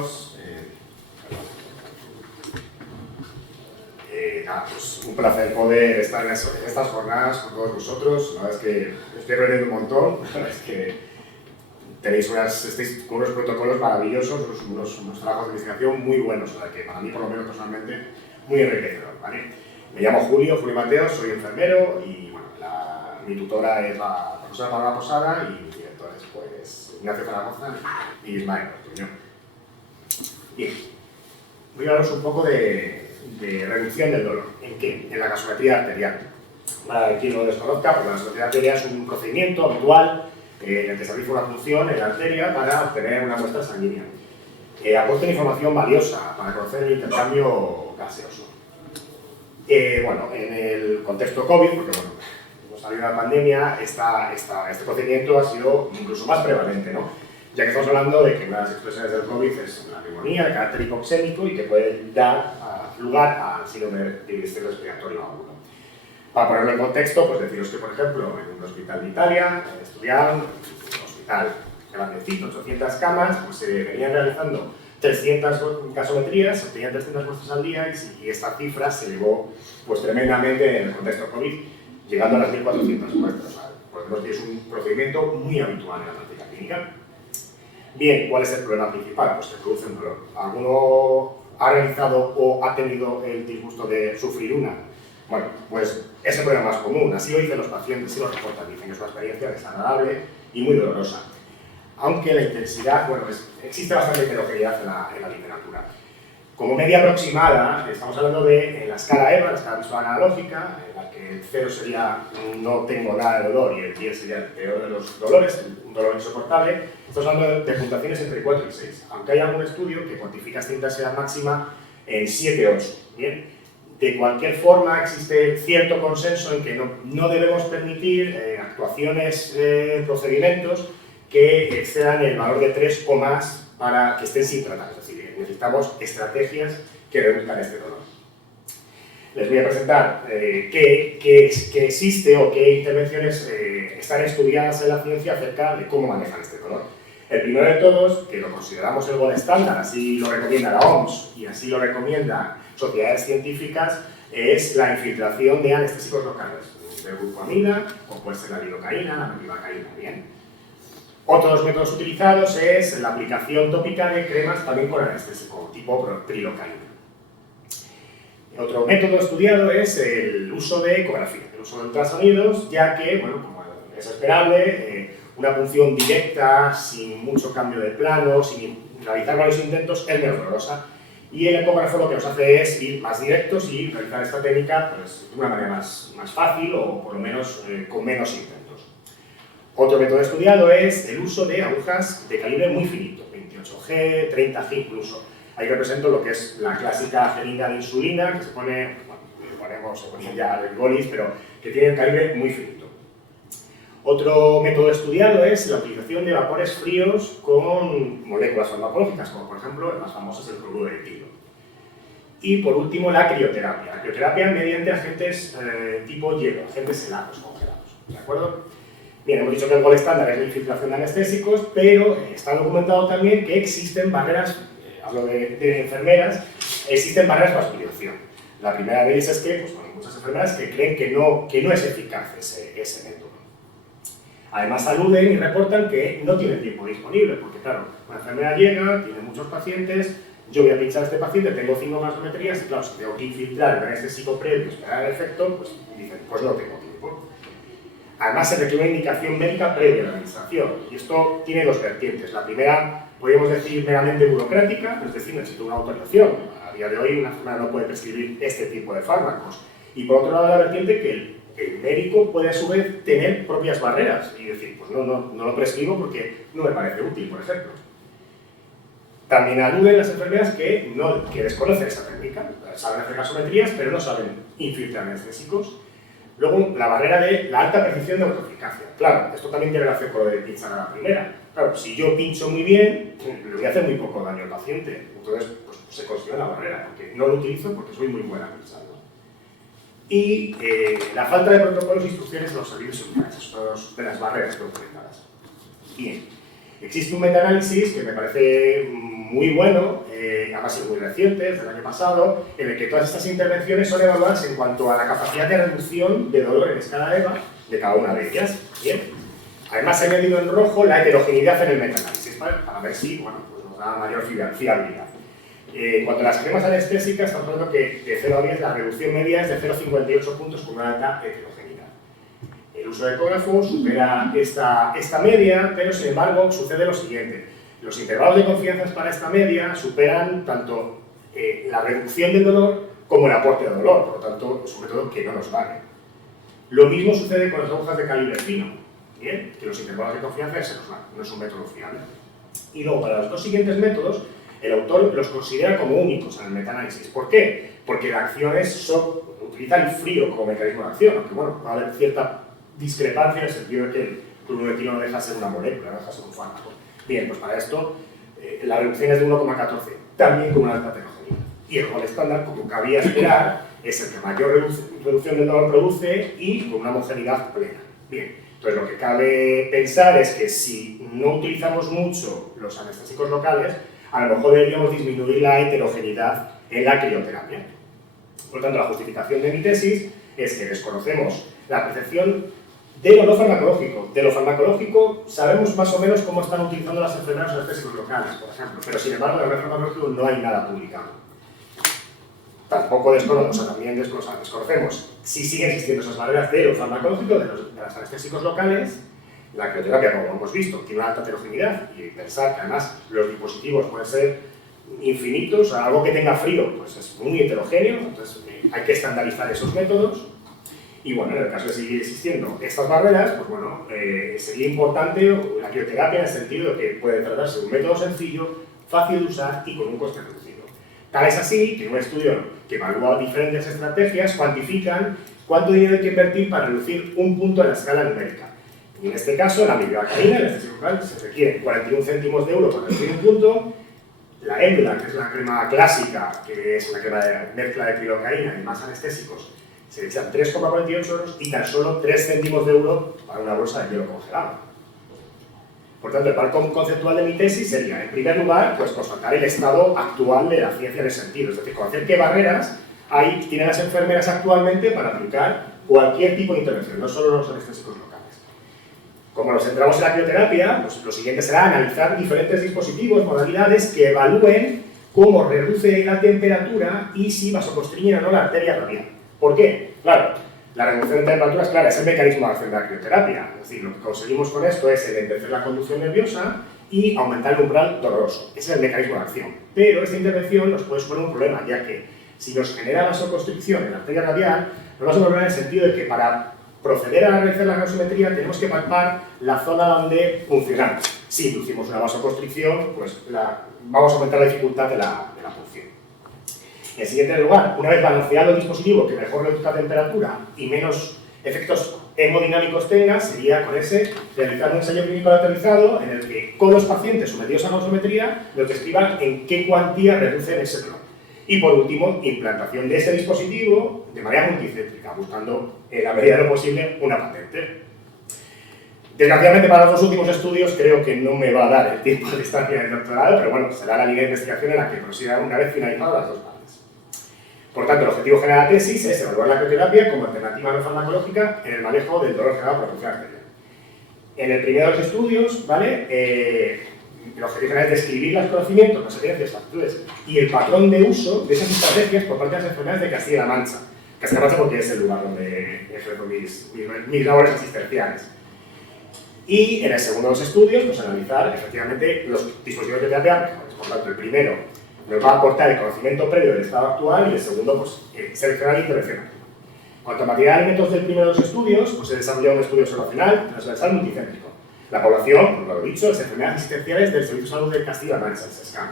todos. Pues un placer poder estar en estas jornadas con todos vosotros. La verdad es que estoy aprendiendo un montón. La verdad es que estáis con unos protocolos maravillosos, unos trabajos de investigación muy buenos, o sea que para mí, por lo menos personalmente, muy enriquecedor, ¿vale? Me llamo Julio Mateo, soy enfermero y bueno, mi tutora es la profesora Paula Posada y mis directores, pues, Ignacio Zaragoza y Ismael Ortuño. Bien, voy a hablaros un poco de reducción del dolor. ¿En qué? En la gasometría arterial. Para quien no lo desconozca, pues la gasometría arterial es un procedimiento habitual en el que se realiza una punción en la arteria para obtener una muestra sanguínea. Aporta información valiosa para conocer el intercambio gaseoso. Bueno, en el contexto COVID, porque bueno, hemos salido de la pandemia, este procedimiento ha sido incluso más prevalente, ¿no? Ya que estamos hablando de que una de las expresiones del COVID es la neumonía de carácter hipoxémico y que puede dar lugar al síndrome de distrés respiratorio agudo. Para ponerlo en contexto, pues deciros que, por ejemplo, en un hospital de Italia, estudiaron, un hospital grandecito, 800 camas, pues se venían realizando 300 gasometrías, se obtenían 300 muestras al día y esta cifra se elevó pues, tremendamente en el contexto COVID, llegando a las 1.400 muestras. Podemos decir que es un procedimiento muy habitual en la práctica clínica. Bien, ¿cuál es el problema principal? Pues que produce un dolor. ¿Alguno ha realizado o ha tenido el disgusto de sufrir una? Bueno, pues es el problema más común. Así lo dicen los pacientes y lo reportan. Dicen que es una experiencia desagradable y muy dolorosa. Aunque la intensidad, bueno, existe bastante heterogeneidad en la literatura. Como media aproximada, estamos hablando de en la escala EVA, la escala visual analógica, en la que el 0 sería no tengo nada de dolor y el 10 sería el peor de los dolores, un dolor insoportable. Estamos hablando de puntuaciones entre 4 y 6, aunque hay algún estudio que cuantifica esta intensidad máxima en 7-8. ¿Bien? De cualquier forma, existe cierto consenso en que no debemos permitir actuaciones, procedimientos que excedan el valor de 3 o más para que estén sin tratar. Es decir, necesitamos estrategias que reduzcan este dolor. Les voy a presentar qué existe o qué intervenciones están estudiadas en la ciencia acerca de cómo manejan este dolor. El primero de todos, que lo consideramos el gold estándar, así lo recomienda la OMS y así lo recomiendan sociedades científicas, es la infiltración de anestésicos locales, de glucoamida, o puede ser la lidocaína, la mepivacaína, bien. Otros métodos utilizados es la aplicación tópica de cremas también con anestésico, tipo prilocaína. Otro método estudiado es el uso de ecografía, el uso de ultrasonidos, ya que, bueno, como es esperable, una punción directa, sin mucho cambio de plano, sin realizar varios intentos, es menos dolorosa. Y el ecógrafo lo que nos hace es ir más directos y realizar esta técnica pues, de una manera más fácil o por lo menos con menos intentos. Otro método estudiado es el uso de agujas de calibre muy finito, 28G, 30G incluso. Ahí represento lo que es la clásica jeringa de insulina, que se pone, bueno, se ponen ya el golis, pero que tiene el calibre muy finito. Otro método estudiado es la utilización de vapores fríos con moléculas farmacológicas, como por ejemplo el más famoso es el cloruro de etilo. Y por último la crioterapia. La crioterapia mediante agentes tipo hielo, agentes helados, congelados. ¿De acuerdo? Bien, hemos dicho que el gold estándar es la infiltración de anestésicos, pero está documentado también que existen barreras, hablo de enfermeras, existen barreras para su utilización. La primera de ellas es que pues, hay muchas enfermeras que creen que no es eficaz ese método. Además aluden y reportan que no tienen tiempo disponible, porque claro, una enfermera llega, tiene muchos pacientes, yo voy a pinchar a este paciente, tengo 5 gasometrías y claro, si tengo que infiltrar el anestésico previo y esperar el efecto, pues dicen, pues no tengo tiempo. Además se requiere una indicación médica previa a la administración, y esto tiene dos vertientes. La primera, podríamos decir, meramente burocrática, es decir, necesito una autorización. A día de hoy una enfermera no puede prescribir este tipo de fármacos. Y por otro lado, la vertiente que el médico puede a su vez tener propias barreras y decir, pues no lo prescribo porque no me parece útil, por ejemplo. También aluden las enfermeras que desconocen esa técnica, saben hacer gasometrías, pero no saben infiltrar anestésicos. Luego, la barrera de la alta precisión de autoeficacia. Claro, esto también tiene relación con lo de pinchar a la primera. Claro, si yo pincho muy bien, le voy a hacer muy poco daño al paciente. Entonces, pues se consigue la barrera, porque no lo utilizo porque soy muy buena pinchando. Y la falta de protocolos e instrucciones en los servicios sanitarios, de las barreras documentadas. Bien, Existe un metaanálisis que me parece muy bueno, además es muy reciente, es del año pasado, en el que todas estas intervenciones son evaluadas en cuanto a la capacidad de reducción de dolor en escala EVA de cada una de ellas. Bien. Además, se ha añadido en rojo la heterogeneidad en el metaanálisis, ¿vale? Para ver si bueno, pues nos da mayor fiabilidad. En cuanto a las cremas anestésicas, estamos hablando que de 0 a 10 la reducción media es de 0,58 puntos con una alta heterogeneidad. El uso de ecógrafo supera esta media, pero sin embargo sucede lo siguiente. Los intervalos de confianza para esta media superan tanto la reducción del dolor como el aporte de dolor, por lo tanto, sobre todo, que no nos vale. Lo mismo sucede con las agujas de calibre fino, ¿bien? Que los intervalos de confianza se nos van, no es un método fiable. Y luego, para los dos siguientes métodos, el autor los considera como únicos en el metaanálisis. ¿Por qué? Porque las acciones utiliza el frío como mecanismo de acción, aunque bueno, va a haber cierta discrepancia en el sentido de que el cloruro no deja de ser una molécula, no deja de ser un fármaco. Bien, pues para esto la reducción es de 1,14, también con una alta heterogeneidad. Y el rol estándar, como cabía esperar, es el que mayor reducción del dolor produce y con una homogeneidad plena. Bien, entonces lo que cabe pensar es que si no utilizamos mucho los anestésicos locales, a lo mejor deberíamos disminuir la heterogeneidad en la crioterapia. Por lo tanto, la justificación de mi tesis es que desconocemos la percepción de lo no farmacológico. De lo farmacológico sabemos más o menos cómo están utilizando las enfermeras los anestésicos locales, por ejemplo, pero sin embargo, de lo no farmacológico no hay nada publicado. Tampoco desconocemos si siguen existiendo esas barreras de lo farmacológico, de los anestésicos locales. La crioterapia, como hemos visto, tiene una alta heterogeneidad y pensar que además los dispositivos pueden ser infinitos, o sea, algo que tenga frío pues es muy heterogéneo, entonces hay que estandarizar esos métodos. Y bueno, en el caso de seguir existiendo estas barreras, pues bueno, sería importante la crioterapia en el sentido de que puede tratarse de un método sencillo, fácil de usar y con un coste reducido. Tal es así que un estudio que evalúa diferentes estrategias cuantifican cuánto dinero hay que invertir para reducir un punto en la escala numérica. Y en este caso, la milibacaína, el anestésico local, se requiere 41 céntimos de euro para reducir un punto. La Embla, que es la crema clásica, que es una crema de mezcla de pilocaína y más anestésicos, se echan 3,48 euros y tan solo 3 céntimos de euro para una bolsa de hielo congelado. Por tanto, el marco conceptual de mi tesis sería, en primer lugar, pues constatar el estado actual de la ciencia en ese sentido, es decir, conocer qué barreras tienen las enfermeras actualmente para aplicar cualquier tipo de intervención, no solo los anestésicos locales. Como nos centramos en la crioterapia, pues lo siguiente será analizar diferentes dispositivos, modalidades que evalúen cómo reduce la temperatura y si vasoconstriñen o no la arteria radial. ¿Por qué? Claro, la reducción de temperaturas, claro, es el mecanismo de acción de la crioterapia. Es decir, lo que conseguimos con esto es enlentecer la conducción nerviosa y aumentar el umbral doloroso. Ese es el mecanismo de acción. Pero esta intervención nos puede suponer un problema, ya que si nos genera vasoconstricción en la arteria radial, nos va a suponer en el sentido de que para proceder a realizar la gasometría tenemos que palpar la zona donde funcionamos. Si inducimos una vasoconstricción, pues vamos a aumentar la dificultad de la punción. En siguiente lugar, una vez balanceado el dispositivo que mejor reduzca temperatura y menos efectos hemodinámicos tenga, sería con ese realizar un ensayo clínico aleatorizado en el que con los pacientes sometidos a gasometría nos describan en qué cuantía reducen ese dolor. Y por último, implantación de ese dispositivo de manera multicéntrica, buscando en la medida de lo posible una patente. Desgraciadamente para los dos últimos estudios creo que no me va a dar el tiempo de estancia del doctorado, pero bueno, será la línea de investigación en la que prosiga una vez finalizadas las dos partes. Por tanto, el objetivo general de la tesis es evaluar la crioterapia como alternativa no farmacológica en el manejo del dolor generado por la función arterial. En el primero de los estudios, ¿vale? El objetivo general es describir los conocimientos, las evidencias, las actitudes y el patrón de uso de esas estrategias por parte de las enfermedades de Castilla-La Mancha. Castilla-La Mancha porque es el lugar donde ejerzo mis labores asistenciales. Y en el segundo de los estudios, pues analizar efectivamente los dispositivos de terapia mejores. Por tanto, el primero nos va a aportar el conocimiento previo del estado actual y el segundo, pues, seleccionar e intervencionar. Cuanto a material de elementos del primero de los estudios, pues se desarrolla un estudio observacional transversal multicéntrico. La población, como lo he dicho, las enfermedades asistenciales del Servicio de Salud de Castilla-La Mancha, el SESCAM.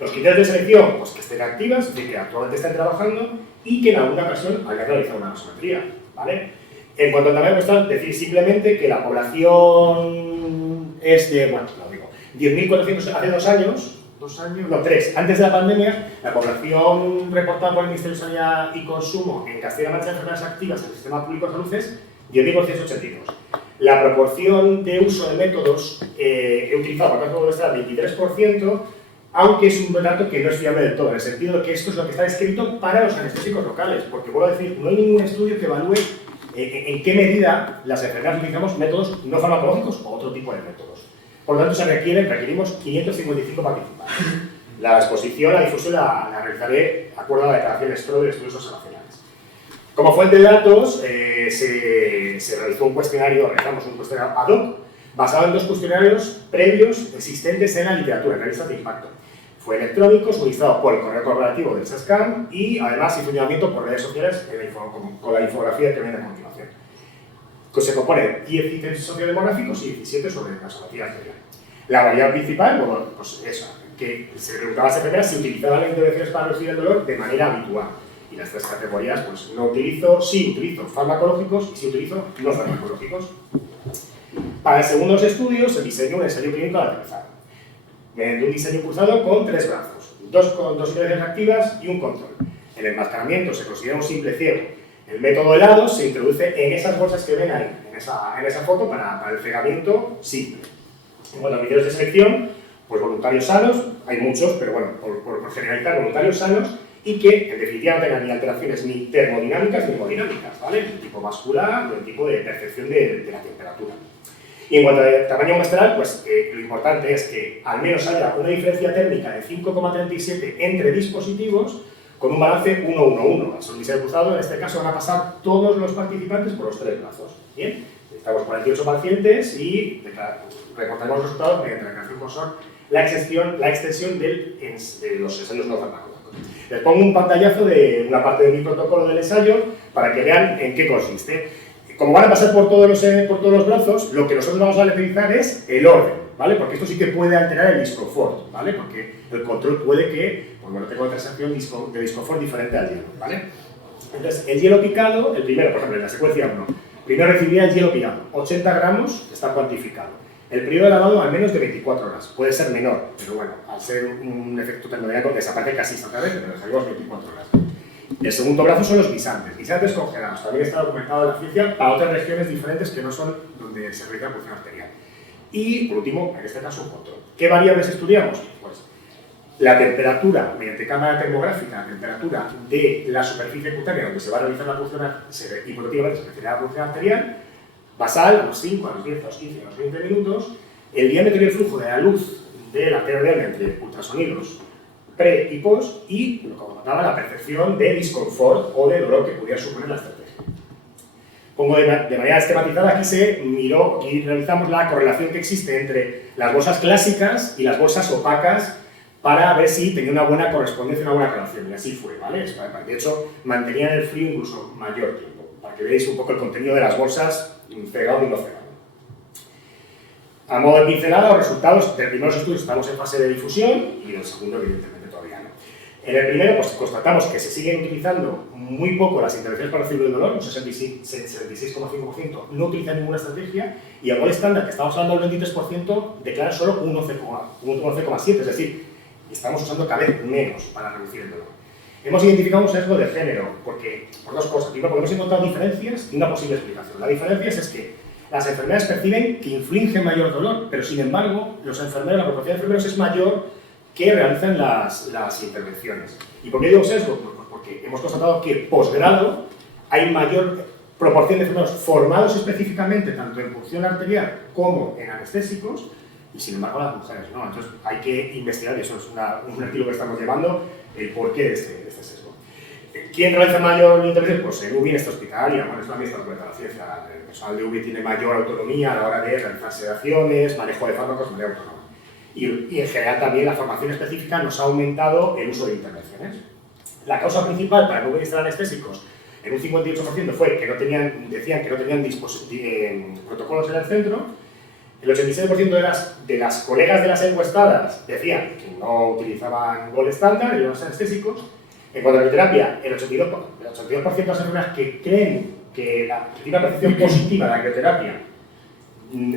Los criterios de selección, pues que estén activas, de que actualmente estén trabajando y que en alguna ocasión hayan realizado una gasometría, ¿vale? En cuanto al tamaño muestral, decir simplemente que la población es de, bueno, lo digo, 10.400 hace 2 años, 3, antes de la pandemia, la población reportada por el Ministerio de Sanidad y Consumo en Castilla-La Mancha de enfermedades activas en el sistema público de salud es 10.482. La proporción de uso de métodos he utilizado para el cálculo muestral 23%, aunque es un dato que no es fiable del todo, en el sentido de que esto es lo que está escrito para los anestésicos locales, porque vuelvo a decir, no hay ningún estudio que evalúe en qué medida las enfermeras utilizamos métodos no farmacológicos o otro tipo de métodos. Por lo tanto, requerimos 555 participantes. La exposición, la difusión la realizaré de acuerdo a la declaración STRO de estudios observacionales. Como fuente de datos, se realizó un cuestionario, realizamos un cuestionario ad hoc, basado en 2 cuestionarios previos existentes en la literatura, en revistas de impacto. Fue electrónico, suministrado por el correo corporativo del SESCAM y además sin funcionamiento por redes sociales con la infografía que viene a continuación. Se compone de 10 ítems sociodemográficos y 17 sobre la somatía arterial. La variable principal, bueno, pues esa, que se preguntaba a las enfermeras si utilizaban las intervenciones para reducir el dolor de manera habitual. Y las 3 categorías, pues no utilizo, sí utilizo farmacológicos y sí utilizo no farmacológicos. Para el segundo de los estudios, se diseñó un ensayo clínico al aterrizar, mediante un diseño cruzado con 3 brazos, 2 intervenciones activas y un control. El enmascaramiento se considera un simple ciego. El método helado se introduce en esas bolsas que ven ahí, en esa foto, para el cegamiento simple. En cuanto a criterios de selección, pues voluntarios sanos, hay muchos, pero bueno, por generalizar, voluntarios sanos, y que en definitiva no tengan ni alteraciones ni termodinámicas ni hemodinámicas, ¿vale? El tipo vascular o el tipo de percepción de la temperatura. Y en cuanto al tamaño muestral, pues lo importante es que al menos haya una diferencia térmica de 5,37 entre dispositivos con un balance 1-1-1. Al diseño cruzado, en este caso van a pasar todos los participantes por los 3 brazos. Bien, estamos 48 pacientes y reportaremos los resultados mediante la declaración cursor la extensión de los ensayos no farmacológicos. Les pongo un pantallazo de una parte de mi protocolo del ensayo para que vean en qué consiste. Como van a pasar por todos los brazos, lo que nosotros vamos a utilizar es el orden, ¿vale? Porque esto sí que puede alterar el disconfort, ¿vale? Porque el control puede que, pues bueno, tenga otra sensación de disconfort diferente al hielo, ¿vale? Entonces, el hielo picado, el primero, por ejemplo, en la secuencia 1, primero recibiría el hielo picado, 80 gramos está cuantificado. El periodo de lavado al menos de 24 horas, puede ser menor, pero bueno, al ser un efecto termodinámico desaparece casi instantáneamente, pero dejaríamos 24 horas. El segundo brazo son los guisantes congelados, también está documentado en la ciencia para otras regiones diferentes que no son donde se realiza la punción arterial. Y, por último, en este caso, un control. ¿Qué variables estudiamos? Pues la temperatura, mediante cámara termográfica, la temperatura de la superficie cutánea donde se va a realizar la punción, hipotéticamente se refiere a la punción arterial, basal, a los 5, a los 10, a los 15, a los 20 minutos, el diámetro y el flujo de la luz de la arterial entre ultrasonidos pre y post, y, como comentaba, la percepción de disconfort o de dolor que pudiera suponer la estrategia. Pongo de manera esquematizada, aquí realizamos la correlación que existe entre las bolsas clásicas y las bolsas opacas para ver si tenía una buena correspondencia, una buena relación, y así fue, ¿vale? De hecho, mantenían el frío incluso mayor tiempo, para que veáis un poco el contenido de las bolsas cegado y no cegado. A modo de pincelada, los resultados del primer estudio estamos en fase de difusión y del segundo, evidentemente, todavía no. En el primero, pues constatamos que se siguen utilizando muy poco las intervenciones para reducir el dolor, un 66,5% no utilizan ninguna estrategia, y el gol estándar, que estamos hablando del 23%, declara solo un 11,7%, es decir, estamos usando cada vez menos para reducir el dolor. Hemos identificado un sesgo de género, por 2 cosas. Primero, porque hemos encontrado diferencias y una posible explicación. La diferencia es que las enfermeras perciben que infligen mayor dolor, pero sin embargo, la proporción de enfermeros es mayor que realizan las intervenciones. ¿Y por qué digo sesgo? Pues porque hemos constatado que posgrado hay mayor proporción de enfermeros formados específicamente tanto en punción arterial como en anestésicos, y sin embargo las mujeres no. Entonces hay que investigar, y eso es un artículo que estamos llevando, el porqué de este sesgo. ¿Quién realiza mayor intervención? Pues en UBI, en esta hospitalaria, bueno, eso también está documentado en la ciencia. El personal de UBI tiene mayor autonomía a la hora de realizar sedaciones, manejo de fármacos de manera autónoma. Y en general también la formación específica nos ha aumentado el uso de intervenciones. La causa principal para no utilizar anestésicos en un 58% fue que decían que no tenían protocolos en el centro. El 86% de las colegas de las encuestadas decían que no utilizaban gol estándar y los anestésicos. En cuanto a la crioterapia, el 82% de las enfermeras que creen que tiene una percepción positiva de la crioterapia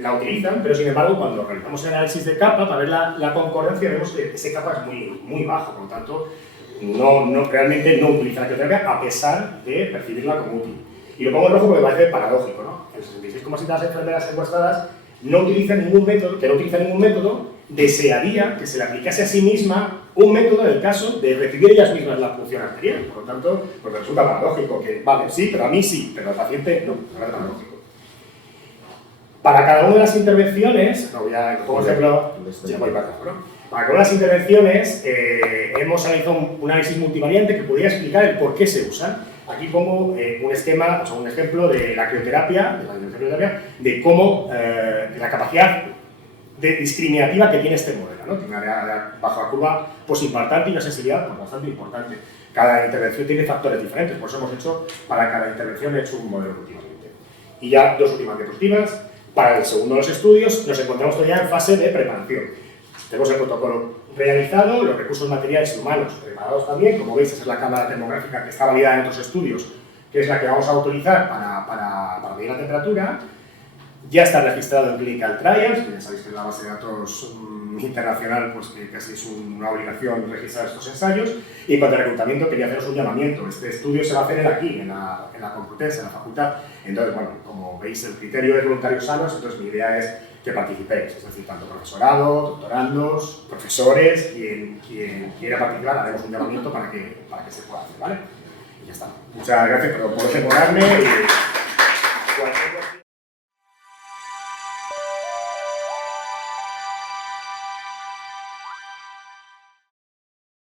la utilizan, pero sin embargo, cuando realizamos el análisis de capa para ver la concordancia, vemos que ese capa es muy bajo, por lo tanto, realmente no utiliza la crioterapia a pesar de percibirla como útil. Y lo pongo en rojo porque me parece paradójico, ¿no? El 66,7% de las enfermeras encuestadas no utiliza ningún método, desearía que se le aplicase a sí misma un método en el caso de recibir ellas mismas la punción arterial. Por lo tanto, pues resulta paradójico que, vale, sí, pero a mí sí, pero al paciente no, me parece paradójico. Para cada una de las intervenciones, como ejemplo, ya voy para atrás, ¿no? Para cada una de las intervenciones hemos realizado un análisis multivariante que podría explicar el por qué se usan. Aquí pongo un esquema, o sea, un ejemplo de la crioterapia, de cómo la capacidad discriminativa que tiene este modelo, ¿no? Tiene una área bajo la curva pues importante y una sensibilidad pues, bastante importante. Cada intervención tiene factores diferentes, por eso hemos hecho, para cada intervención he hecho un modelo últimamente. Y ya dos últimas diapositivas. Para el segundo de los estudios nos encontramos todavía en fase de preparación. Tenemos el protocolo realizado, los recursos materiales y humanos preparados también. Como veis, esa es la cámara termográfica que está validada en otros estudios, que es la que vamos a utilizar para medir la temperatura. Ya está registrado en Clinical Trials, que ya sabéis que es la base de datos internacional, pues que casi es una obligación registrar estos ensayos. Y en cuanto al reclutamiento, quería haceros un llamamiento. Este estudio se va a hacer aquí, en la Complutense, en la facultad. Entonces, bueno, como veis, el criterio es voluntarios sanos, entonces mi idea es que participéis, es decir, tanto profesorado, doctorandos, profesores, quien quiera participar, haremos un llamamiento para que se pueda hacer, ¿vale? Y ya está. Muchas gracias por demorarme.